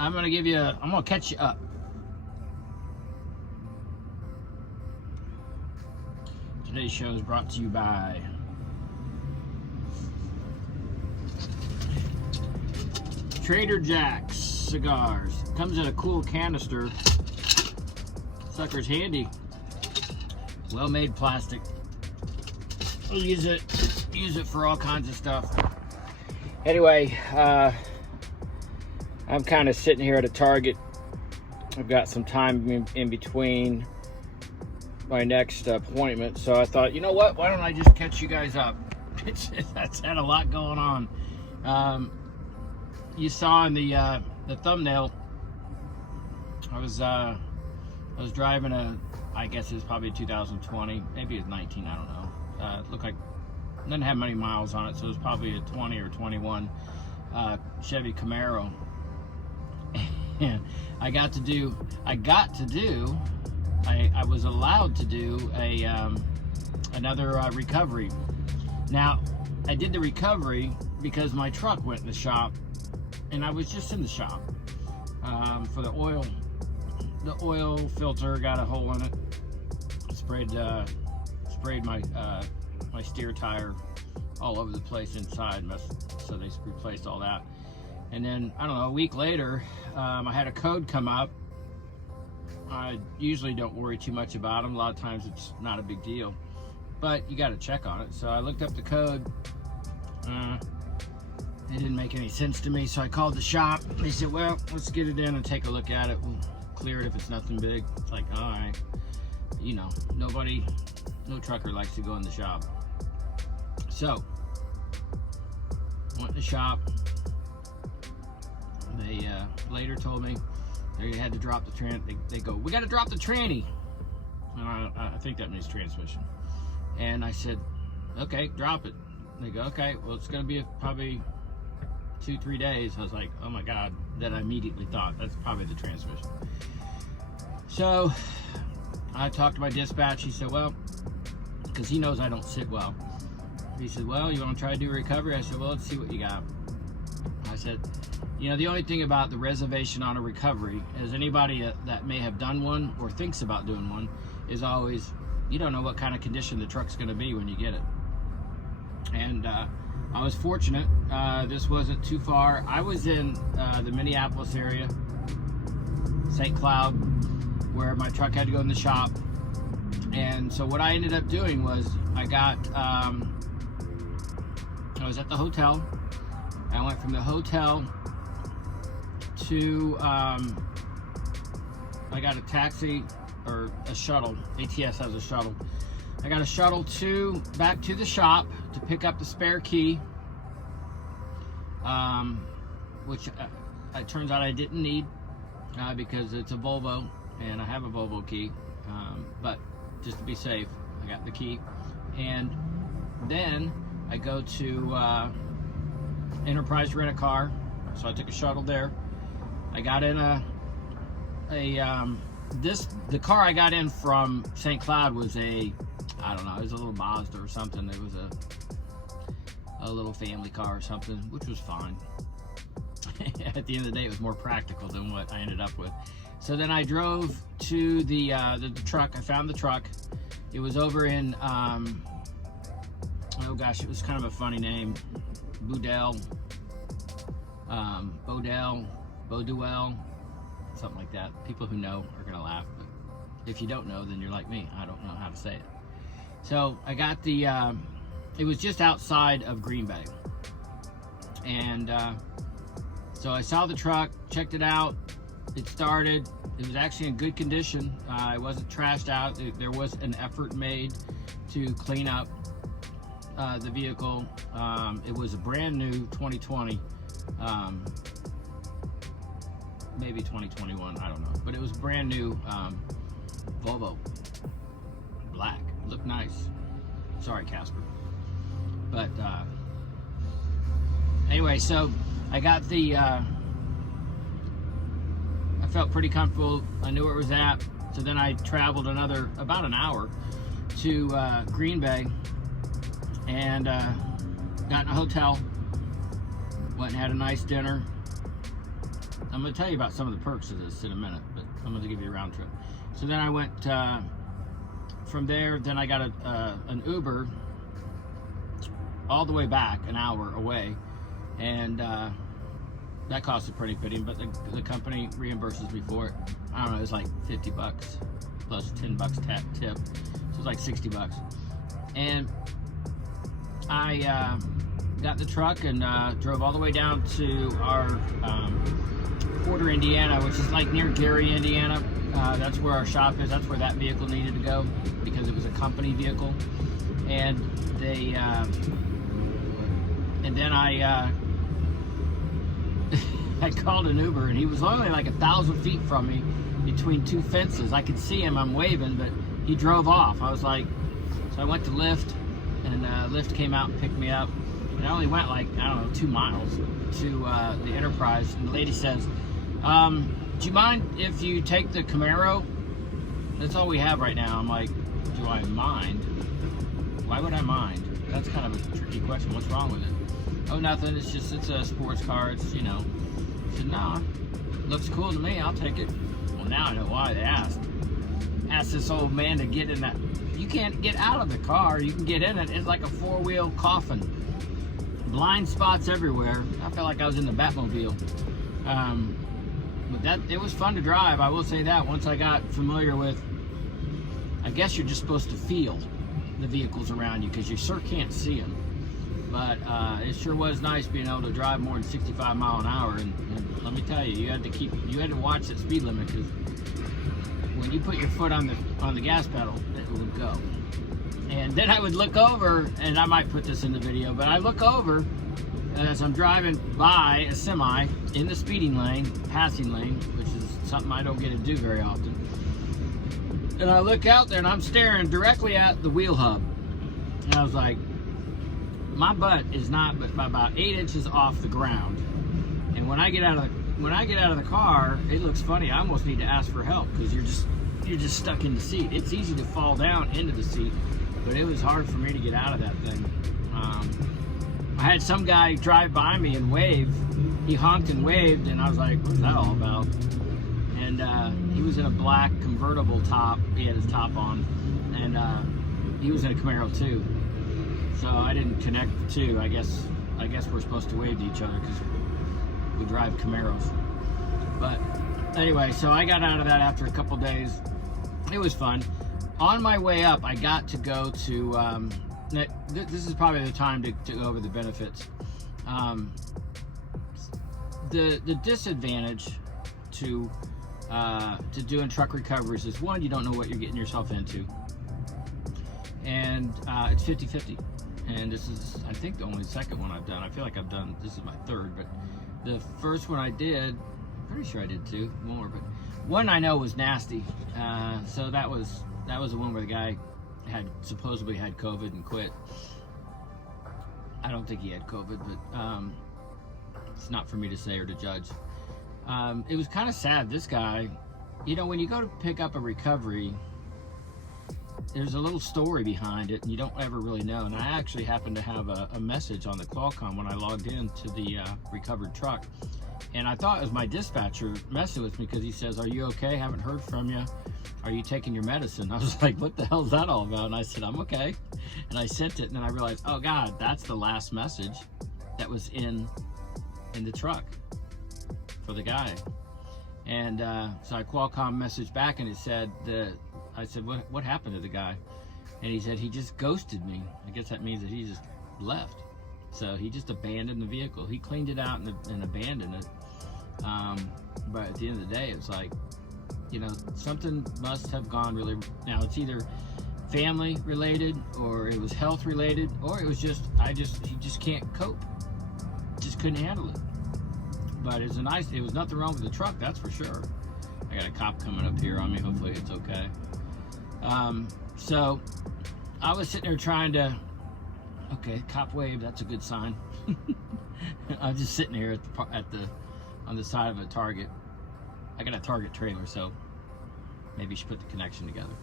I'm gonna catch you up. Today's show is brought to you by Trader Jack's cigars. Comes in a cool canister. Sucker's handy. Well-made plastic. We'll use it for all kinds of stuff. Anyway, I'm kind of sitting here at a Target. I've got some time in between my next appointment, so I thought, you know what? Why don't I just catch you guys up? That's had a lot going on. You saw in the thumbnail, I was driving I guess it was probably 2020, maybe it's 19, I don't know. It looked like it didn't have many miles on it, so it was probably a 20 or 21 Chevy Camaro. And I was allowed to do another recovery. Now, I did the recovery because my truck went in the shop, and I was just in the shop for the oil. The oil filter got a hole in it. Sprayed my steer tire all over the place inside, so they replaced all that. And then, I don't know, a week later, I had a code come up. I usually don't worry too much about them. A lot of times it's not a big deal, but you got to check on it. So I looked up the code. It didn't make any sense to me, so I called the shop. They said, well, let's get it in and take a look at it. We'll clear it if it's nothing big. It's like, all right. You know, no trucker likes to go in the shop. So, went in the shop. They later told me they had to drop the they go, we got to drop the tranny. And I think that means transmission. And I said, okay, drop it. And they go, okay, well, it's going to be probably 2-3 days. I was like, oh my God. Then I immediately thought, that's probably the transmission. So I talked to my dispatch. He said, well, because he knows I don't sit well. He said, well, you want to try to do recovery? I said, well, let's see what you got. I said, you know, the only thing about the reservation on a recovery is anybody that may have done one or thinks about doing one is always, you don't know what kind of condition the truck's going to be when you get it. And I was fortunate. This wasn't too far. I was in the Minneapolis area, St. Cloud, where my truck had to go in the shop. And so what I ended up doing was I was at the hotel. I went from the hotel to, I got a taxi or a shuttle. ATS has a shuttle. I got a shuttle back to the shop to pick up the spare key, which it turns out I didn't need because it's a Volvo and I have a Volvo key. But just to be safe, I got the key. And then I go to Enterprise Rent-A-Car, so I took a shuttle there. I got in the car I got in from St. Cloud was I don't know, it was a little Mazda or something. It was a little family car or something, which was fine. At the end of the day, it was more practical than what I ended up with. So then I drove to the truck. I found the truck. It was over in, oh gosh, it was kind of a funny name. Bodell, something like that. People who know are gonna laugh, but if you don't know, then you're like me. I don't know how to say it. So I got it was just outside of Green Bay. And so I saw the truck, checked it out. It started. It was actually in good condition. It wasn't trashed out. There was an effort made to clean up the vehicle. It was a brand new 2020, maybe 2021, I don't know. But it was brand new Volvo, black. Looked nice. Sorry, Casper. But anyway, so I got I felt pretty comfortable. I knew where it was at. So then I traveled about an hour to Green Bay and got in a hotel. Went and had a nice dinner. I'm going to tell you about some of the perks of this in a minute, but I'm going to give you a round trip. So then I went from there. Then I got an Uber all the way back, an hour away, and that cost a pretty penny. But the company reimburses me for it. I don't know. It was like $50 plus $10 tip, so it's like $60. And I got in the truck and drove all the way down to our Porter, Indiana, which is like near Gary, Indiana. That's where our shop is. That's where that vehicle needed to go because it was a company vehicle. And they, and then I I called an Uber, and he was only like 1,000 feet from me between two fences. I could see him. I'm waving, but he drove off. I was like, so I went to Lyft, and Lyft came out and picked me up. And I only went like, I don't know, 2 miles to the Enterprise. And the lady says, do you mind if you take the Camaro? That's all we have right now. I'm like, do I mind? Why would I mind? That's kind of a tricky question. What's wrong with it? Oh, nothing. It's a sports car. It's, you know. I said, no, looks cool to me. I'll take it. Well, now I know why they asked. Asked this old man to get in that. You can't get out of the car. You can get in it. It's like a 4-wheel coffin. Blind spots everywhere. I felt like I was in the Batmobile. But it was fun to drive. I will say that once I got familiar with, I guess you're just supposed to feel the vehicles around you because you sure can't see them. But it sure was nice being able to drive more than 65 miles an hour. And let me tell you, you had to watch that speed limit because when you put your foot on the gas pedal, it would go. And then I would look over, and I might put this in the video, but I look over as I'm driving by a semi in the speeding lane, passing lane, which is something I don't get to do very often. And I look out there, and I'm staring directly at the wheel hub. And I was like, my butt is not but about 8 inches off the ground. And when I get out of the car, it looks funny. I almost need to ask for help because you're just stuck in the seat. It's easy to fall down into the seat, but it was hard for me to get out of that thing. I had some guy drive by me and wave. He honked and waved, and I was like, what's that all about? And he was in a black convertible top. He had his top on, and he was in a Camaro too. So I didn't connect the two. I guess we're supposed to wave to each other because we drive Camaros. But anyway, so I got out of that after a couple days. It was fun. On my way up, I got to go to, this is probably the time to go over the benefits. The disadvantage to doing truck recoveries is, one, you don't know what you're getting yourself into. And it's 50-50. And this is, I think, the only second one I've done. I feel like this is my third, but the first one I did, I'm pretty sure I did 2 more, but one I know was nasty. So that was the one where the guy supposedly had COVID and quit. I don't think he had COVID, but it's not for me to say or to judge. It was kind of sad. This guy, you know, when you go to pick up a recovery, there's a little story behind it, and you don't ever really know. And I actually happened to have a message on the Qualcomm when I logged in to the recovered truck. And I thought it was my dispatcher messing with me because he says, "Are you okay? Haven't heard from you. Are you taking your medicine?" I was like, what the hell is that all about? And I said, "I'm okay." And I sent it, and then I realized, oh God, that's the last message that was in the truck for the guy. And so I Qualcomm messaged back, and it said I said, what happened to the guy? And he said, he just ghosted me. I guess that means that he just left. So he just abandoned the vehicle. He cleaned it out and abandoned it. But at the end of the day, it's like, you know, something must have gone really. Now it's either family related, or it was health related, or it was just he just can't cope. Just couldn't handle it. But it was nothing wrong with the truck, that's for sure. I got a cop coming up here on me. Hopefully it's okay. So I was sitting there trying to. Okay, cop wave. That's a good sign. I'm just sitting here on the side of a Target. I got a Target trailer, so maybe you should put the connection together.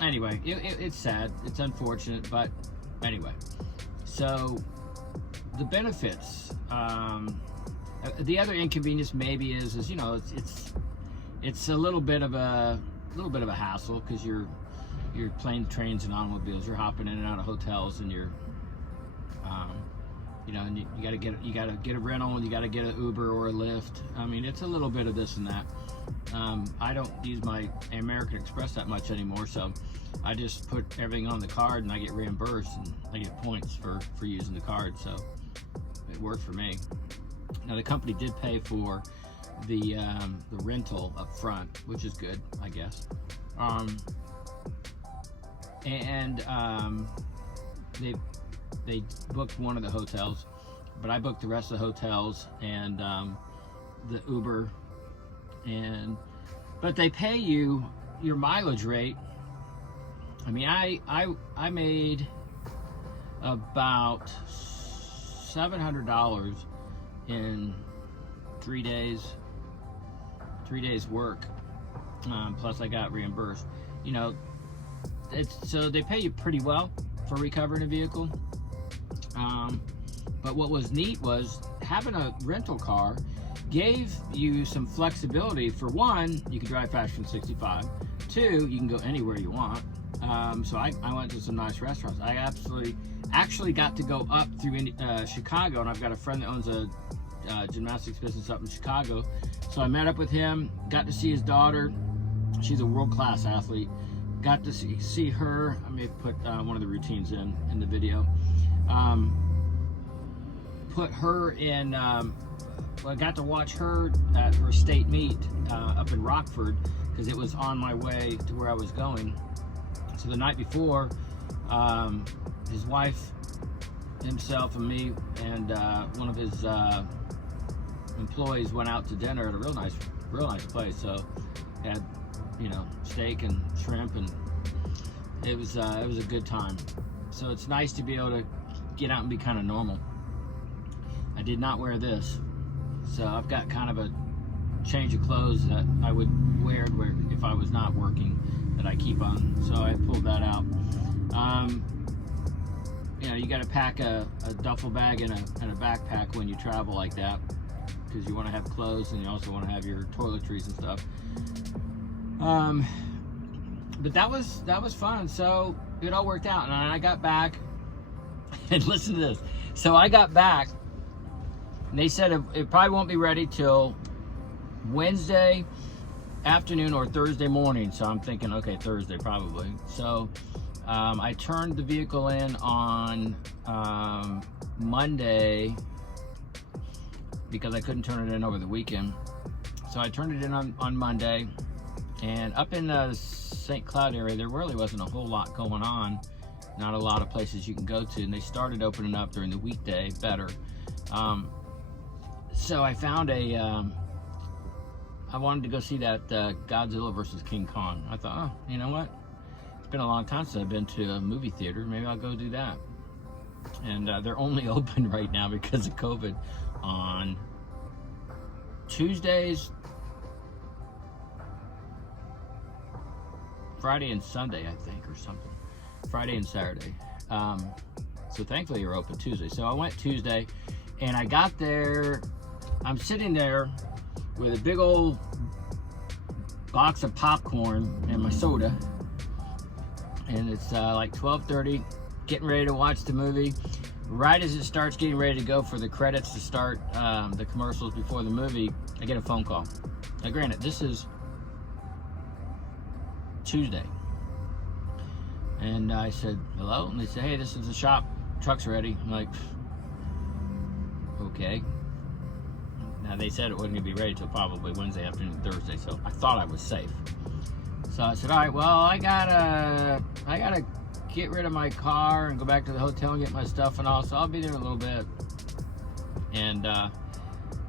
Anyway, it's sad. It's unfortunate, but anyway. So the benefits. The other inconvenience maybe is you know, it's a little bit of a hassle, because you're playing trains and automobiles. You're hopping in and out of hotels, and you're you know, and you gotta get a rental, and you gotta get an Uber or a Lyft. I mean, it's a little bit of this and that. I don't use my American Express that much anymore, so I just put everything on the card and I get reimbursed, and I get points for using the card, so it worked for me. Now the company did pay for the rental up front, which is good, I guess. They booked one of the hotels, but I booked the rest of the hotels and the Uber, but they pay you your mileage rate. I mean, I made about $700 in 3 days work, plus I got reimbursed. You know, so they pay you pretty well for recovering a vehicle. But what was neat was having a rental car gave you some flexibility. For one, you can drive faster than 65. Two, you can go anywhere you want. So I went to some nice restaurants. I actually got to go up through Chicago, and I've got a friend that owns a gymnastics business up in Chicago. So I met up with him, got to see his daughter. She's a world-class athlete. Got to see her. I may put one of the routines in the video. Put her in, well, I got to watch her at her state meet up in Rockford, because it was on my way to where I was going. So the night before, his wife, himself, and me, and one of his employees went out to dinner at a real nice place. So had, you know, steak and shrimp, and it was a good time. So it's nice to be able to get out and be kind of normal. I did not wear this, so I've got kind of a change of clothes that I would wear if I was not working, that I keep on. So I pulled that out. You know, you got to pack a duffel bag and a backpack when you travel like that, because you want to have clothes, and you also want to have your toiletries and stuff. But that was fun. So it all worked out, and I got back. And listen to this. So I got back, and they said it probably won't be ready till Wednesday afternoon or Thursday morning. So I'm thinking, okay, Thursday probably. So I turned the vehicle in on Monday, because I couldn't turn it in over the weekend. So I turned it in on Monday, and up in the St. Cloud area, there really wasn't a whole lot going on. Not a lot of places you can go to, and they started opening up during the weekday better. So I found I wanted to go see that Godzilla vs. King Kong. I thought, oh, you know what? It's been a long time since I've been to a movie theater. Maybe I'll go do that. And they're only open right now because of COVID on Tuesdays, Friday and Sunday, I think, or something. Friday and Saturday. So thankfully you're open Tuesday. So I went Tuesday, and I got there. I'm sitting there with a big old box of popcorn and my soda, and it's like 12:30, getting ready to watch the movie. Right as it starts getting ready to go for the credits to start, the commercials before the movie, I get a phone call. Now granted, this is Tuesday. And I said, hello? And they said, hey, this is the shop. Truck's ready. I'm like, okay. Now they said it wasn't going to be ready till probably Wednesday afternoon, Thursday, so I thought I was safe. So I said, all right, well, I gotta get rid of my car and go back to the hotel and get my stuff and all, so I'll be there in a little bit. And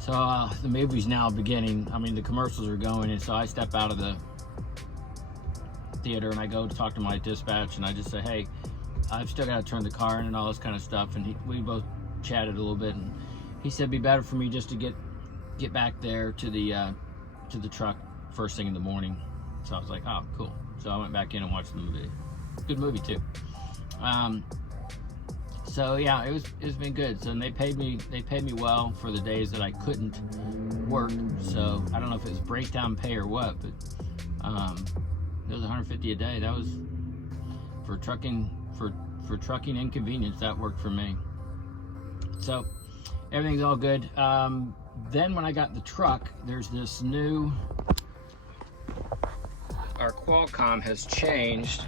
so the movie's now beginning. I mean, the commercials are going, and so I step out of the theater and I go to talk to my dispatch, and I just say, hey, I've still got to turn the car in and all this kind of stuff. And we both chatted a little bit, and he said it'd be better for me just to get back there to the truck first thing in the morning. So I was like, oh, cool. So I went back in and watched the movie. Good movie too. So yeah, it's been good. So they paid me well for the days that I couldn't work. So I don't know if it was breakdown pay or what, but it was $150 a day. That was for trucking inconvenience. That worked for me. So everything's all good. Then when I got the truck, there's this new, our Qualcomm has changed.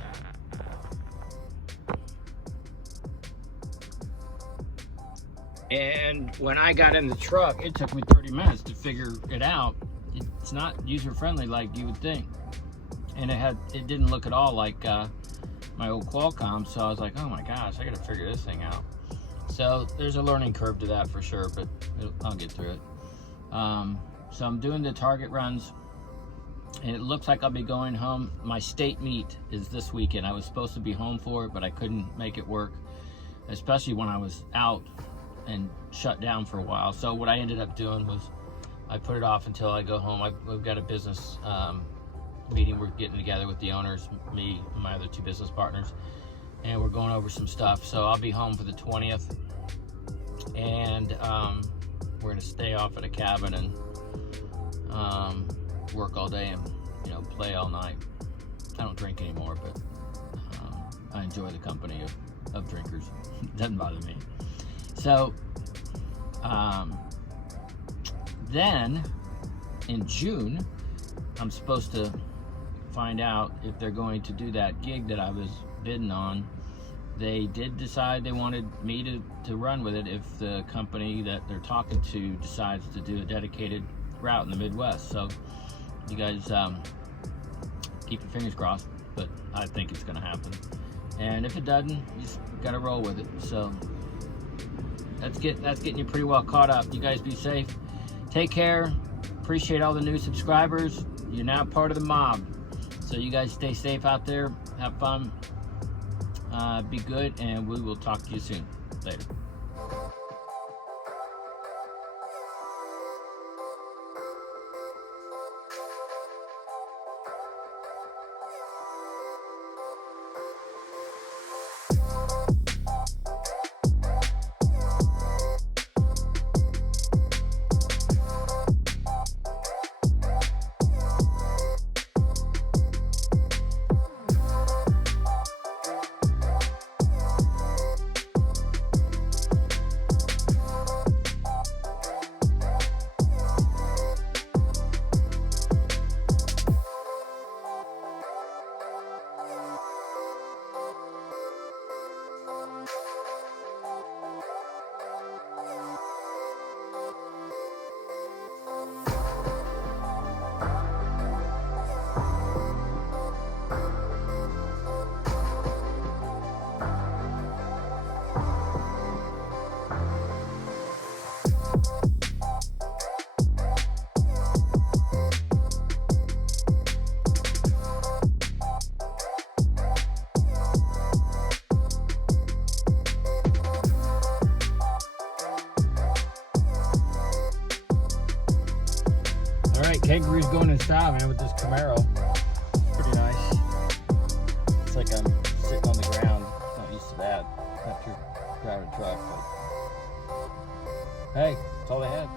And when I got in the truck, it took me 30 minutes to figure it out. It's not user-friendly like you would think. And it didn't look at all like my old Qualcomm, so I was like, oh my gosh, I gotta figure this thing out. So there's a learning curve to that for sure, but I'll get through it. So I'm doing the Target runs, and it looks like I'll be going home. My state meet is this weekend. I was supposed to be home for it, but I couldn't make it work, especially when I was out and shut down for a while. So what I ended up doing was I put it off until I go home. We've got a business meeting. We're getting together with the owners, me and my other two business partners, and we're going over some stuff. So I'll be home for the 20th, and we're gonna stay off at a cabin and work all day and play all night. I don't drink anymore, but I enjoy the company of drinkers. Doesn't bother me. So then in June, I'm supposed to find out if they're going to do that gig that I was bidding on. They did decide they wanted me to run with it if the company that they're talking to decides to do a dedicated route in the Midwest. So you guys keep your fingers crossed, but I think it's gonna happen. And if it doesn't, you just gotta roll with it. So that's getting you pretty well caught up. You guys be safe. Take care. Appreciate all the new subscribers. You're now part of the mob. So you guys stay safe out there. Have fun. Be good, and we will talk to you soon. Later. All right, Kangaroo's going in style, man, with this Camaro. Pretty nice. It's like I'm sitting on the ground. Not used to that after driving a truck, but hey, that's all they had.